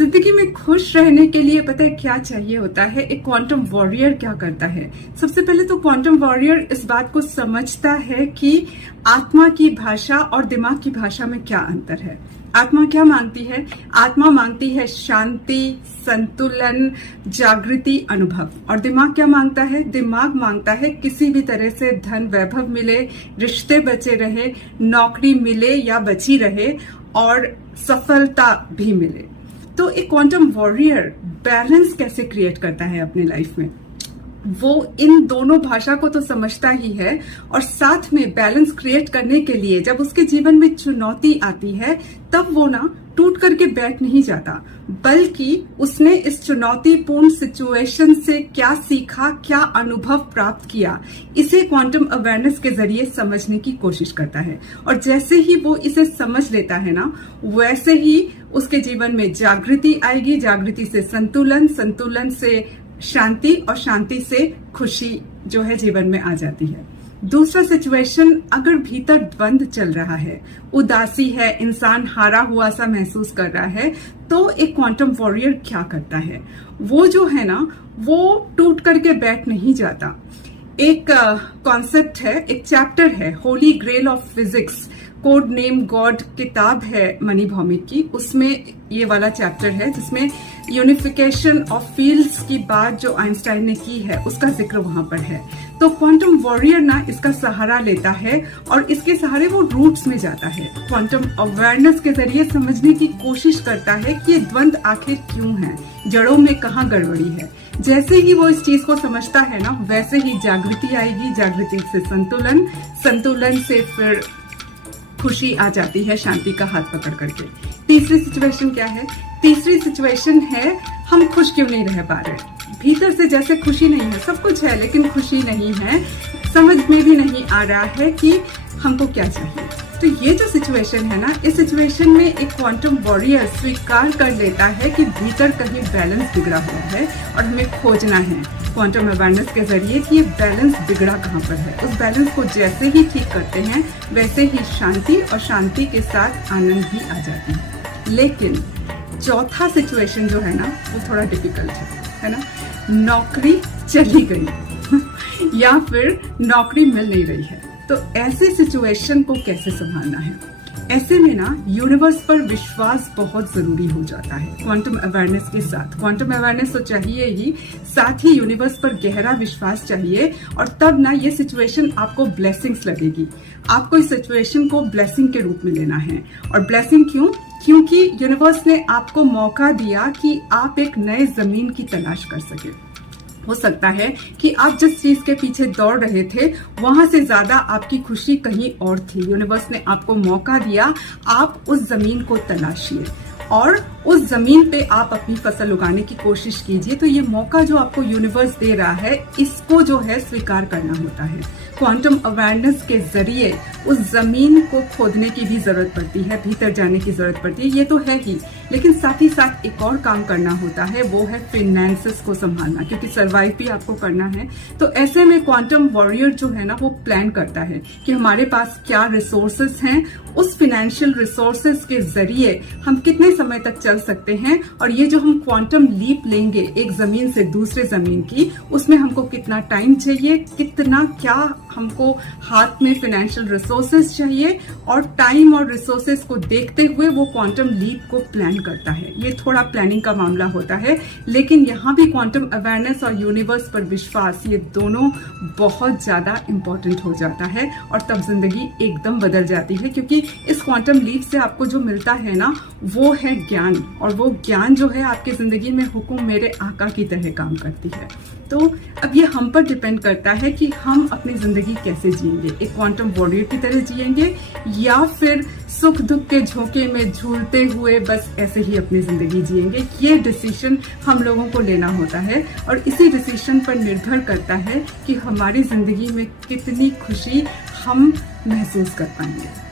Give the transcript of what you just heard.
जिंदगी में खुश रहने के लिए पता है क्या चाहिए होता है? एक क्वांटम वॉरियर क्या करता है? सबसे पहले तो क्वांटम वॉरियर इस बात को समझता है कि आत्मा की भाषा और दिमाग की भाषा में क्या अंतर है। आत्मा क्या मांगती है? आत्मा मांगती है शांति, संतुलन, जागृति, अनुभव। और दिमाग क्या मांगता है? दिमाग मांगता है किसी भी तरह से धन वैभव मिले, रिश्ते बचे रहे, नौकरी मिले या बची रहे और सफलता भी मिले। तो एक क्वांटम वॉरियर बैलेंस कैसे क्रिएट करता है अपनी लाइफ में? वो इन दोनों भाषा को तो समझता ही है और साथ में बैलेंस क्रिएट करने के लिए जब उसके जीवन में चुनौती आती है तब वो ना टूट करके बैठ नहीं जाता, बल्कि उसने इस चुनौतीपूर्ण सिचुएशन से क्या सीखा, क्या अनुभव प्राप्त किया, इसे क्वांटम अवेयरनेस के जरिए समझने की कोशिश करता है। और जैसे ही वो इसे समझ लेता है ना, वैसे ही उसके जीवन में जागृति आएगी, जागृति से संतुलन, संतुलन से शांति और शांति से खुशी जो है जीवन में आ जाती है। दूसरा सिचुएशन, अगर भीतर द्वंद चल रहा है, उदासी है, इंसान हारा हुआ सा महसूस कर रहा है, तो एक क्वांटम वॉरियर क्या करता है? वो जो है ना, वो टूट करके बैठ नहीं जाता। एक कॉन्सेप्ट है, एक चैप्टर है, holy grail of physics, code name god किताब है मनी भौमिक की, उसमें ये वाला चैप्टर है जिसमें यूनिफिकेशन ऑफ फील्ड्स की बात जो आइंस्टाइन ने की है उसका जिक्र वहां पर है। तो क्वांटम वॉरियर ना इसका सहारा लेता है और इसके सहारे वो रूट्स में जाता है, क्वांटम अवेयरनेस के जरिए समझने की कोशिश करता है कि ये द्वंद आखिर क्यों है, जड़ों में कहाँ गड़बड़ी है। जैसे ही वो इस चीज को समझता है ना, वैसे ही जागृति आएगी, जागृति से संतुलन, संतुलन से फिर खुशी आ जाती है शांति का हाथ पकड़ करके। तीसरी सिचुएशन क्या है? तीसरी सिचुएशन है, हम खुश क्यों नहीं रह पा रहे? भीतर से जैसे खुशी नहीं है, सब कुछ है लेकिन खुशी नहीं है, समझ में भी नहीं आ रहा है कि हमको क्या चाहिए। तो ये जो सिचुएशन है ना, इस सिचुएशन में एक क्वांटम वॉरियर स्वीकार कर लेता है कि भीतर कहीं बैलेंस बिगड़ा हुआ है और हमें खोजना है क्वांटम अवेयरनेस के जरिए कि ये बैलेंस बिगड़ा कहाँ पर है। उस बैलेंस को जैसे ही ठीक करते हैं वैसे ही शांति और शांति के साथ आनंद भी आ जाती है। लेकिन चौथा सिचुएशन जो है ना, वो थोड़ा डिफिकल्ट है ना। नौकरी चली गई या फिर नौकरी मिल नहीं रही है, तो ऐसे सिचुएशन को कैसे संभालना है? ऐसे में ना यूनिवर्स पर विश्वास बहुत जरूरी हो जाता है क्वांटम अवेयरनेस के साथ। क्वांटम अवेयरनेस तो चाहिए ही, साथ ही यूनिवर्स पर गहरा विश्वास चाहिए और तब ना ये सिचुएशन आपको ब्लेसिंग्स लगेगी। आपको इस सिचुएशन को ब्लेसिंग के रूप में लेना है। और ब्लेसिंग क्यों? क्योंकि यूनिवर्स ने आपको मौका दिया कि आप एक नए जमीन की तलाश कर सके। हो सकता है कि आप जिस चीज के पीछे दौड़ रहे थे वहां से ज्यादा आपकी खुशी कहीं और थी। यूनिवर्स ने आपको मौका दिया, आप उस जमीन को तलाशिए और उस जमीन पे आप अपनी फसल उगाने की कोशिश कीजिए। तो ये मौका जो आपको यूनिवर्स दे रहा है, इसको जो है स्वीकार करना होता है। क्वांटम अवेयरनेस के जरिए उस जमीन को खोदने की भी जरूरत पड़ती है, भीतर जाने की जरूरत पड़ती है, ये तो है ही, लेकिन साथ ही साथ एक और काम करना होता है, वो है फिनेंसेस को संभालना, क्योंकि सरवाइव भी आपको करना है। तो ऐसे में क्वांटम वॉरियर जो है ना, वो प्लान करता है कि हमारे पास क्या रिसोर्सेस हैं, उस फिनेंशियल रिसोर्सेस के जरिए हम कितने समय तक चल सकते हैं और ये जो हम क्वांटम लीप लेंगे एक जमीन से दूसरे जमीन की, उसमें हमको कितना टाइम चाहिए, कितना क्या हमको हाथ में फिनेंशियल रिसोर्सेस चाहिए, और टाइम और रिसोर्सेस को देखते हुए वो क्वांटम लीप को प्लान करता है। ये थोड़ा प्लानिंग का मामला होता है, लेकिन यहाँ भी क्वांटम अवेयरनेस और यूनिवर्स पर विश्वास, ये दोनों बहुत ज्यादा इंपॉर्टेंट हो जाता है और तब जिंदगी एकदम बदल जाती है। क्योंकि इस क्वांटम लीप से आपको जो मिलता है ना, वो है ज्ञान, और वो ज्ञान जो है आपकी जिंदगी में हुक्म मेरे आका की तरह काम करती है। तो अब ये हम पर डिपेंड करता है कि हम अपनी जिंदगी कैसे जिएंगे, एक क्वांटम वॉरियर की तरह जिएंगे या फिर सुख दुख के झोंके में झूलते हुए बस ऐसे ही अपनी जिंदगी जिएंगे। ये डिसीजन हम लोगों को लेना होता है और इसी डिसीजन पर निर्भर करता है कि हमारी जिंदगी में कितनी खुशी हम महसूस कर पाएंगे।